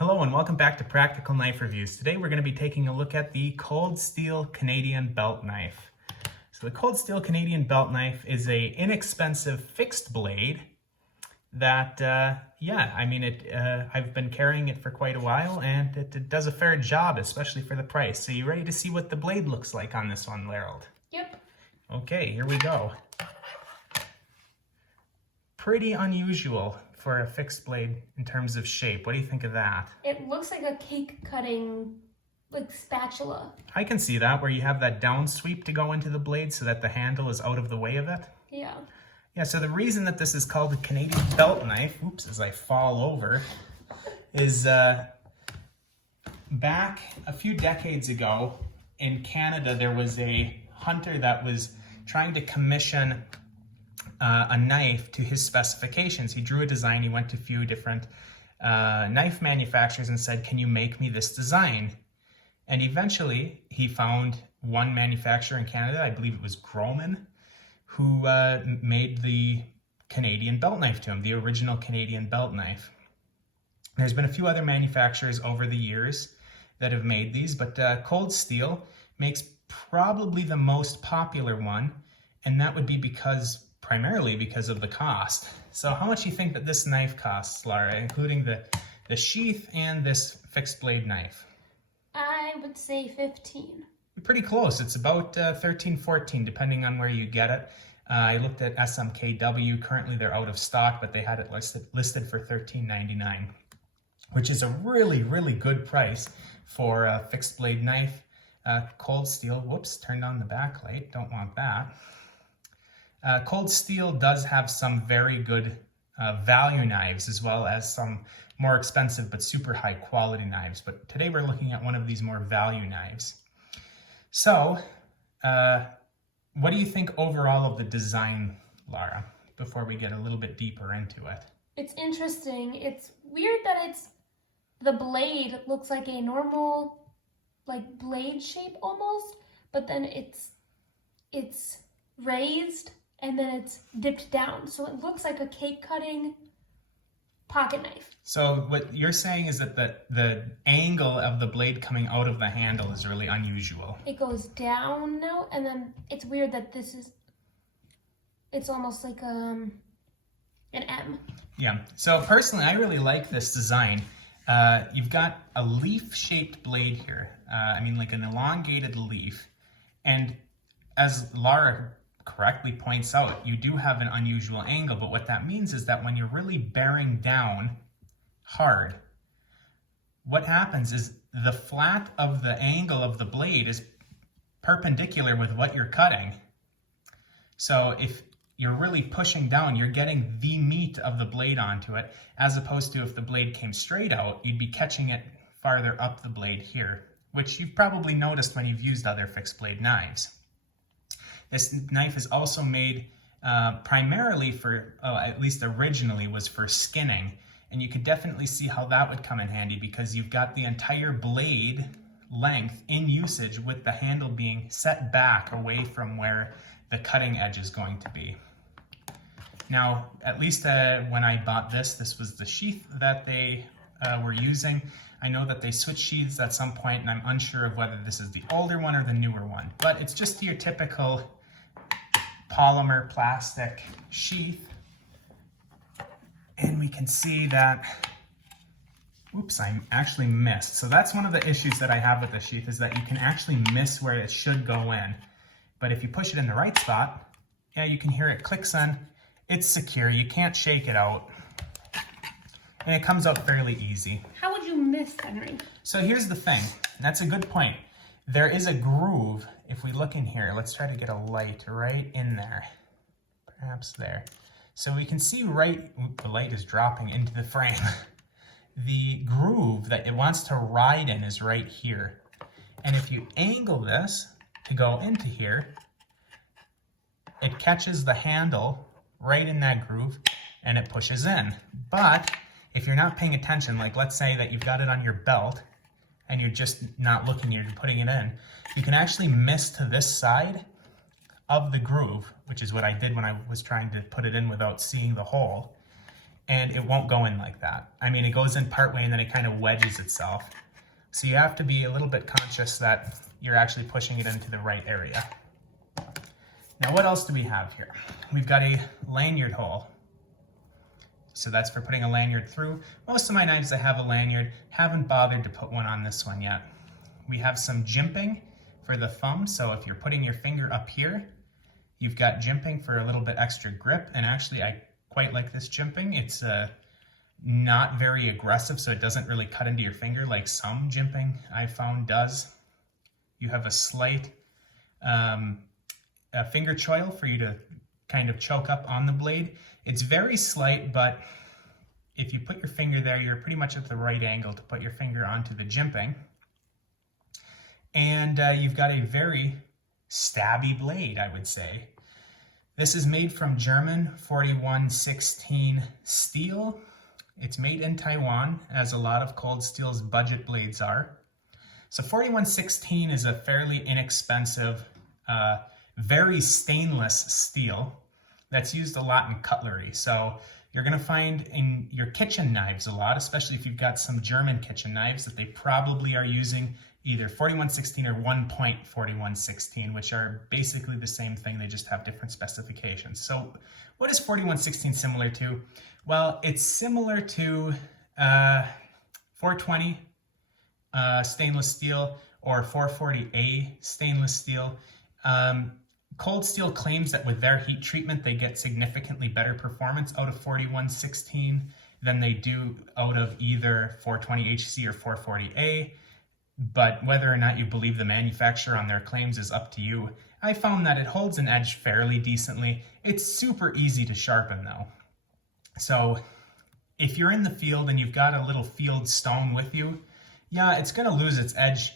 Hello and welcome back to Practical Knife Reviews. Today we're going to be taking a look at the Cold Steel Canadian Belt Knife. So the Cold Steel Canadian Belt Knife is a inexpensive fixed blade that, I've been carrying it for quite a while and it does a fair job, especially for the price. So you ready to see what the blade looks like on this one, Larold? Yep. Okay, here we go. Pretty unusual for a fixed blade in terms of shape. What do you think of that? It looks like a cake cutting, spatula. I can see that, where you have that down sweep to go into the blade so that the handle is out of the way of it. Yeah. Yeah, so the reason that this is called a Canadian belt knife, oops, as I fall over, is back a few decades ago in Canada, there was a hunter that was trying to commission a knife to his specifications. He drew a design, he went to a few different knife manufacturers and said, can you make me this design? And eventually he found one manufacturer in Canada, I believe it was Grohmann, who made the Canadian belt knife to him, the original Canadian belt knife. There's been a few other manufacturers over the years that have made these, but Cold Steel makes probably the most popular one, and that would be primarily because of the cost. So how much do you think that this knife costs, Lara, including the sheath and this fixed blade knife? I would say 15. You're pretty close. It's about 13, 14, depending on where you get it. I looked at SMKW. Currently they're out of stock, but they had it listed for $13.99, which is a really, really good price for a fixed blade knife. Cold Steel, whoops, turned on the backlight. Don't want that. Cold Steel does have some very good value knives, as well as some more expensive but super high quality knives. But today we're looking at one of these more value knives. So, what do you think overall of the design, Lara, before we get a little bit deeper into it? It's interesting. It's weird that the blade looks like a normal, blade shape almost, but then it's raised and then it's dipped down. So it looks like a cake cutting pocket knife. So what you're saying is that the angle of the blade coming out of the handle is really unusual. It goes down now, and then it's weird that it's almost like an M. Yeah, so personally I really like this design. You've got a leaf-shaped blade here, like an elongated leaf, and as Lara correctly points out, you do have an unusual angle, but what that means is that when you're really bearing down hard, what happens is the flat of the angle of the blade is perpendicular with what you're cutting. So if you're really pushing down, you're getting the meat of the blade onto it, as opposed to if the blade came straight out, you'd be catching it farther up the blade here, which you've probably noticed when you've used other fixed blade knives. This knife is also made primarily for, at least originally, was for skinning. And you could definitely see how that would come in handy, because you've got the entire blade length in usage with the handle being set back away from where the cutting edge is going to be. Now, at least when I bought this was the sheath that they were using. I know that they switched sheaths at some point, and I'm unsure of whether this is the older one or the newer one. But it's just your typical polymer plastic sheath. And we can see that, oops, I actually missed. So that's one of the issues that I have with the sheath, is that you can actually miss where it should go in. But if you push it in the right spot, yeah, you can hear it clicks in. It's secure, you can't shake it out. And it comes out fairly easy. How would you miss, Henry? So here's the thing, that's a good point. There is a groove. If we look in here, let's try to get a light right in there. Perhaps there. So we can see the light is dropping into the frame. The groove that it wants to ride in is right here. And if you angle this to go into here, it catches the handle right in that groove and it pushes in. But if you're not paying attention, let's say that you've got it on your belt and you're just not looking, you're putting it in, you can actually miss to this side of the groove, which is what I did when I was trying to put it in without seeing the hole. and it won't go in like that. I mean, it goes in partway and then it kind of wedges itself. So you have to be a little bit conscious that you're actually pushing it into the right area. Now, what else do we have here? We've got a lanyard hole. So that's for putting a lanyard through. Most of my knives, I have a lanyard. Haven't bothered to put one on this one yet. We have some jimping for the thumb. So if you're putting your finger up here, you've got jimping for a little bit extra grip. And actually, I quite like this jimping. It's not very aggressive, so it doesn't really cut into your finger like some jimping I found does. You have a slight a finger choil for you to kind of choke up on the blade. It's very slight, but if you put your finger there, you're pretty much at the right angle to put your finger onto the jimping. And you've got a very stabby blade, I would say. This is made from German 4116 steel. It's made in Taiwan, as a lot of cold steel's budget blades are. So 4116 is a fairly inexpensive, very stainless steel that's used a lot in cutlery. So you're going to find in your kitchen knives a lot, especially if you've got some German kitchen knives, that they probably are using either 4116 or 1.4116, which are basically the same thing. They just have different specifications. So what is 4116 similar to? Well, it's similar to 420 stainless steel or 440A stainless steel. Cold Steel claims that with their heat treatment, they get significantly better performance out of 4116 than they do out of either 420HC or 440A. But whether or not you believe the manufacturer on their claims is up to you. I found that it holds an edge fairly decently. It's super easy to sharpen though. So if you're in the field and you've got a little field stone with you, yeah, it's going to lose its edge,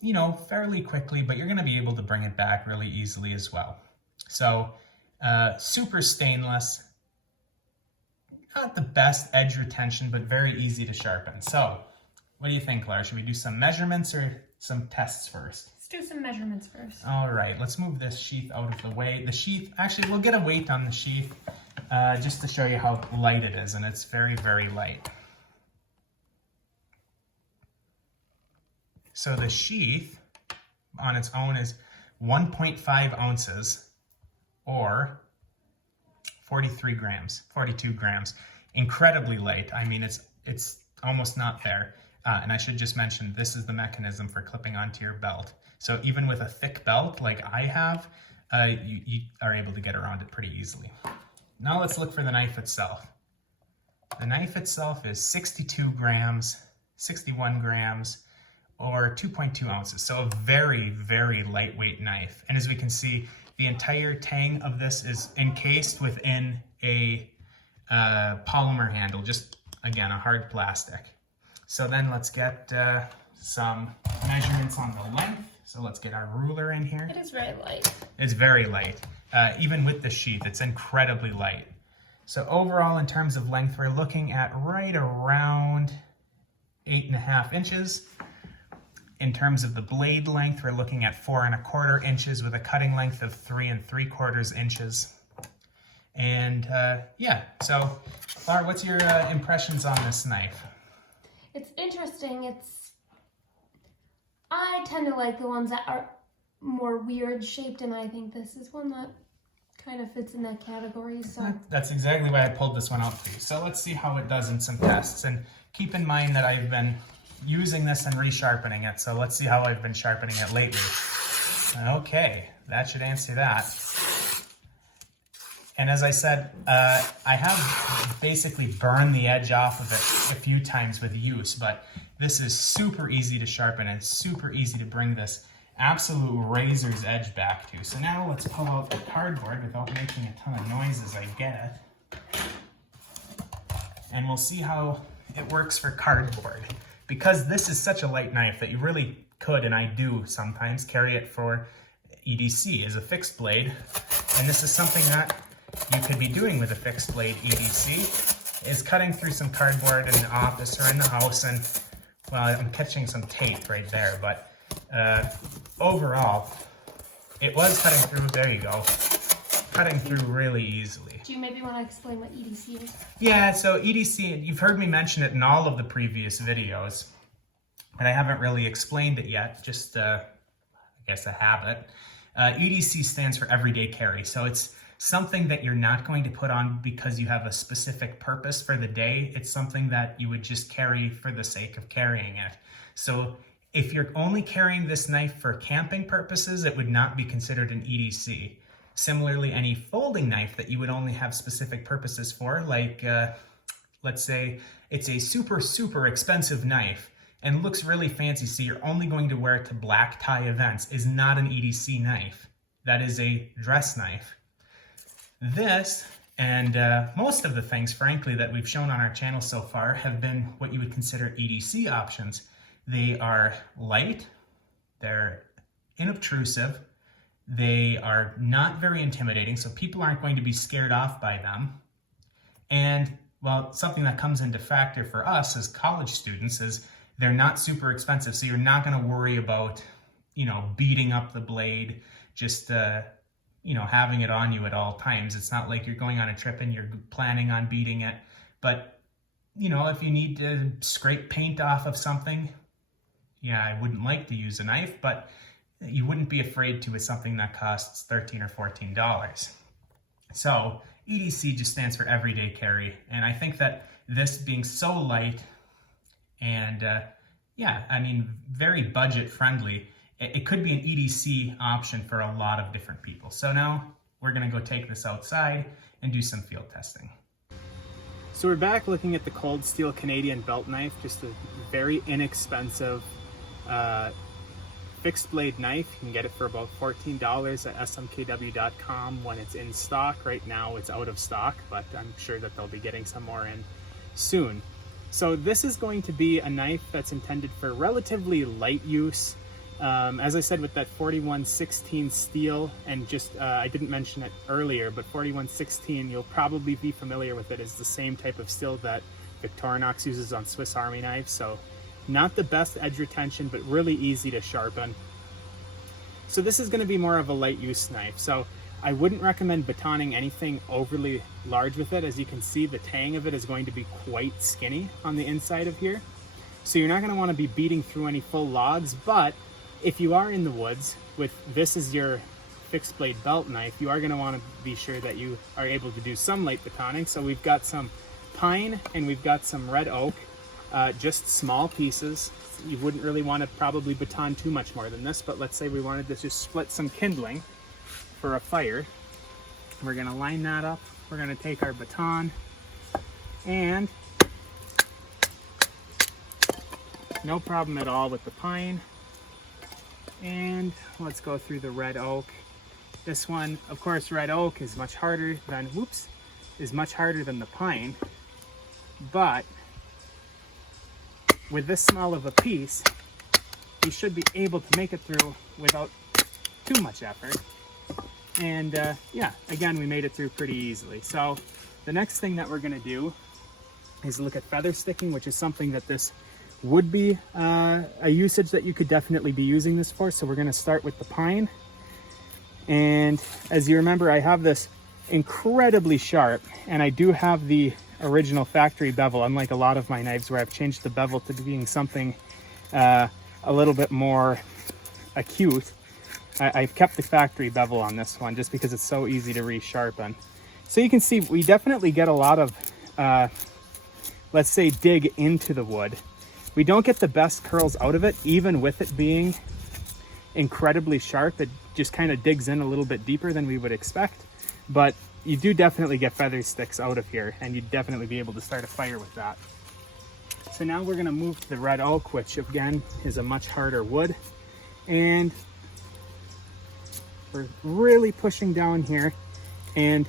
you know, fairly quickly, but you're going to be able to bring it back really easily as well. So super stainless, not the best edge retention, but very easy to sharpen. So what do you think, Laura? Should we do some measurements or some tests first? Let's do some measurements first. All right, let's move this sheath out of the way. The sheath, actually, we'll get a weight on the sheath just to show you how light it is, and it's very, very light. So the sheath on its own is 1.5 ounces or 42 grams. Incredibly light. I mean, it's almost not there. And I should just mention, this is the mechanism for clipping onto your belt. So even with a thick belt like I have, you are able to get around it pretty easily. Now let's look for the knife itself. The knife itself is 62 grams, 61 grams, or 2.2 ounces. So a very, very lightweight knife. And as we can see, the entire tang of this is encased within a polymer handle, just, again, a hard plastic. So then let's get some measurements on the length. So let's get our ruler in here. It is very light. It's very light. Even with the sheath, it's incredibly light. So overall, in terms of length, we're looking at right around 8.5 inches. In terms of the blade length, we're looking at 4.25 inches with a cutting length of 3.75 inches. And yeah, so Laura, what's your impressions on this knife? It's interesting. I tend to like the ones that are more weird shaped, and I think this is one that kind of fits in that category. So that's exactly why I pulled this one out for you. So let's see how it does in some tests. And keep in mind that I've been using this and resharpening it. So let's see how I've been sharpening it lately. Okay, that should answer that. And as I said, I have basically burned the edge off of it a few times with use, but this is super easy to sharpen and super easy to bring this absolute razor's edge back to. So now let's pull out the cardboard without making a ton of noise as I get it. And we'll see how it works for cardboard. Because this is such a light knife that you really could, and I do sometimes, carry it for EDC as a fixed blade. And this is something that you could be doing with a fixed blade EDC, is cutting through some cardboard in the office or in the house. And well, I'm catching some tape right there, but overall, it was cutting through, there you go, cutting through really easily. Do you maybe want to explain what EDC is? Yeah, so EDC, you've heard me mention it in all of the previous videos, but I haven't really explained it yet, just I guess a habit. EDC stands for everyday carry. So it's something that you're not going to put on because you have a specific purpose for the day. It's something that you would just carry for the sake of carrying it. So if you're only carrying this knife for camping purposes, it would not be considered an EDC. Similarly, any folding knife that you would only have specific purposes for, like let's say it's a super expensive knife and looks really fancy, so you're only going to wear it to black tie events, is not an EDC knife. That is a dress knife. This and most of the things, frankly, that we've shown on our channel so far have been what you would consider EDC options. They are light, they're inobtrusive, they are not very intimidating, so people aren't going to be scared off by them. And, well, something that comes into factor for us as college students is they're not super expensive, so you're not going to worry about, you know, beating up the blade, just, you know, having it on you at all times. It's not like you're going on a trip and you're planning on beating it. But, you know, if you need to scrape paint off of something, yeah, I wouldn't like to use a knife, but you wouldn't be afraid to with something that costs $13 or $14. So EDC just stands for everyday carry. And I think that this being so light and, yeah, I mean, very budget friendly, it could be an EDC option for a lot of different people. So now we're gonna go take this outside and do some field testing. So we're back looking at the Cold Steel Canadian belt knife, just a very inexpensive fixed blade knife. You can get it for about $14 at smkw.com when it's in stock. Right now it's out of stock, but I'm sure that they'll be getting some more in soon. So this is going to be a knife that's intended for relatively light use. As I said, with that 4116 steel, and just I didn't mention it earlier, but 4116, you'll probably be familiar with it as the same type of steel that Victorinox uses on Swiss Army knives. So not the best edge retention, but really easy to sharpen. So this is going to be more of a light use knife. So I wouldn't recommend batoning anything overly large with it. As you can see, the tang of it is going to be quite skinny on the inside of here. So you're not going to want to be beating through any full logs, but if you are in the woods with this as your fixed blade belt knife, you are going to want to be sure that you are able to do some light batoning. So we've got some pine and we've got some red oak. Just small pieces. You wouldn't really want to probably baton too much more than this, but let's say we wanted to just split some kindling for a fire. We're going to line that up. We're going to take our baton and no problem at all with the pine. And let's go through the red oak. This one, of course, red oak is much harder than, the pine, but with this small of a piece, you should be able to make it through without too much effort. And yeah, again, we made it through pretty easily. So the next thing that we're gonna do is look at feather sticking, which is something that this would be a usage that you could definitely be using this for. So we're gonna start with the pine. And as you remember, I have this incredibly sharp, and I do have the original factory bevel, unlike a lot of my knives where I've changed the bevel to being something a little bit more acute. I've kept the factory bevel on this one just because it's so easy to resharpen. So you can see we definitely get a lot of, let's say, dig into the wood. We don't get the best curls out of it, even with it being incredibly sharp. It just kind of digs in a little bit deeper than we would expect, but you do definitely get feather sticks out of here, and you'd definitely be able to start a fire with that. So now we're gonna move to the red oak, which again is a much harder wood. And we're really pushing down here. And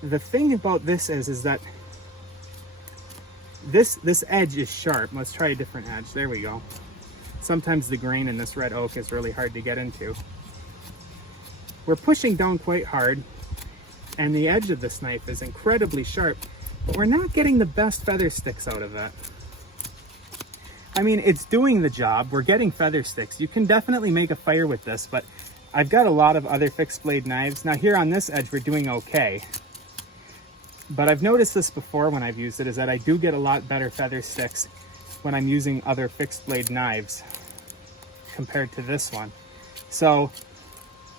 the thing about this is that this edge is sharp. Let's try a different edge. There we go. Sometimes the grain in this red oak is really hard to get into. We're pushing down quite hard, and the edge of this knife is incredibly sharp, but we're not getting the best feather sticks out of it. I mean, it's doing the job. We're getting feather sticks. You can definitely make a fire with this, but I've got a lot of other fixed blade knives. Now here on this edge, we're doing okay. But I've noticed this before when I've used it, is that I do get a lot better feather sticks when I'm using other fixed blade knives compared to this one. So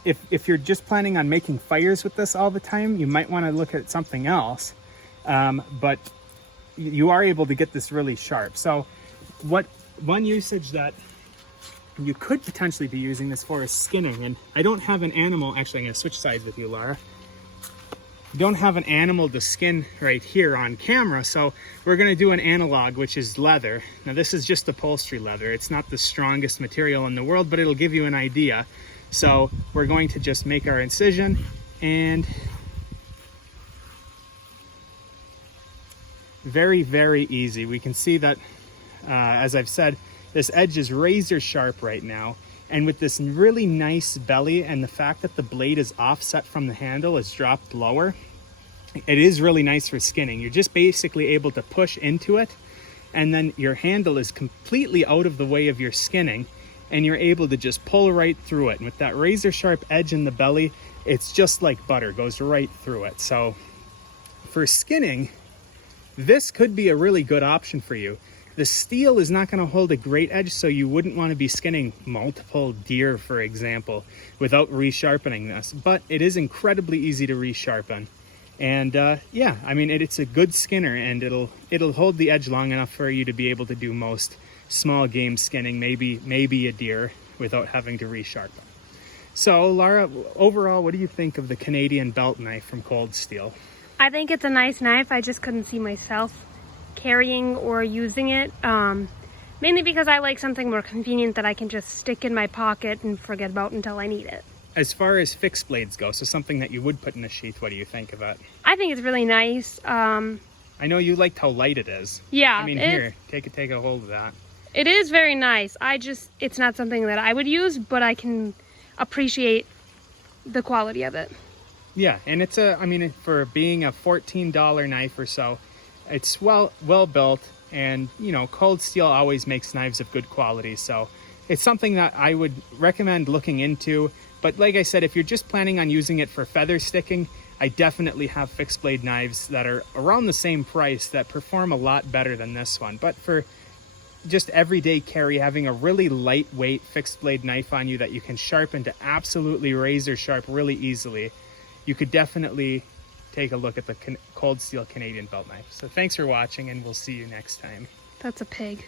if you're just planning on making fires with this all the time, you might want to look at something else. But you are able to get this really sharp. So one usage that you could potentially be using this for is skinning. And I don't have an animal, actually I'm going to switch sides with you, Laura. I don't have an animal to skin right here on camera, so we're going to do an analog, which is leather. Now this is just upholstery leather. It's not the strongest material in the world, but it'll give you an idea. So we're going to just make our incision, and very, very easy. We can see that, as I've said, this edge is razor sharp right now. And with this really nice belly and the fact that the blade is offset from the handle, it's dropped lower, it is really nice for skinning. You're just basically able to push into it, and then your handle is completely out of the way of your skinning, and you're able to just pull right through it. And with that razor sharp edge in the belly, it's just like butter, goes right through it. So for skinning, this could be a really good option for you. The steel is not going to hold a great edge, so you wouldn't want to be skinning multiple deer, for example, without resharpening this. But it is incredibly easy to resharpen. And yeah, I mean, it's a good skinner, and it'll hold the edge long enough for you to be able to do most small game skinning, maybe a deer, without having to resharpen. So, Laura, overall, what do you think of the Canadian belt knife from Cold Steel? I think it's a nice knife. I just couldn't see myself carrying or using it, mainly because I like something more convenient that I can just stick in my pocket and forget about until I need it. As far as fixed blades go, so something that you would put in a sheath, what do you think of it? I think it's really nice. I know you liked how light it is. Yeah. I mean, here, take a hold of that. It is very nice. It's not something that I would use, but I can appreciate the quality of it. Yeah, and it's for being a $14 knife or so, it's well built, and you know, Cold Steel always makes knives of good quality, so it's something that I would recommend looking into. But like I said, if you're just planning on using it for feather sticking, I definitely have fixed blade knives that are around the same price that perform a lot better than this one. But for just everyday carry, having a really lightweight fixed blade knife on you that you can sharpen to absolutely razor sharp really easily, you could definitely take a look at the Cold Steel Canadian belt knife. So thanks for watching, and we'll see you next time. That's a pig.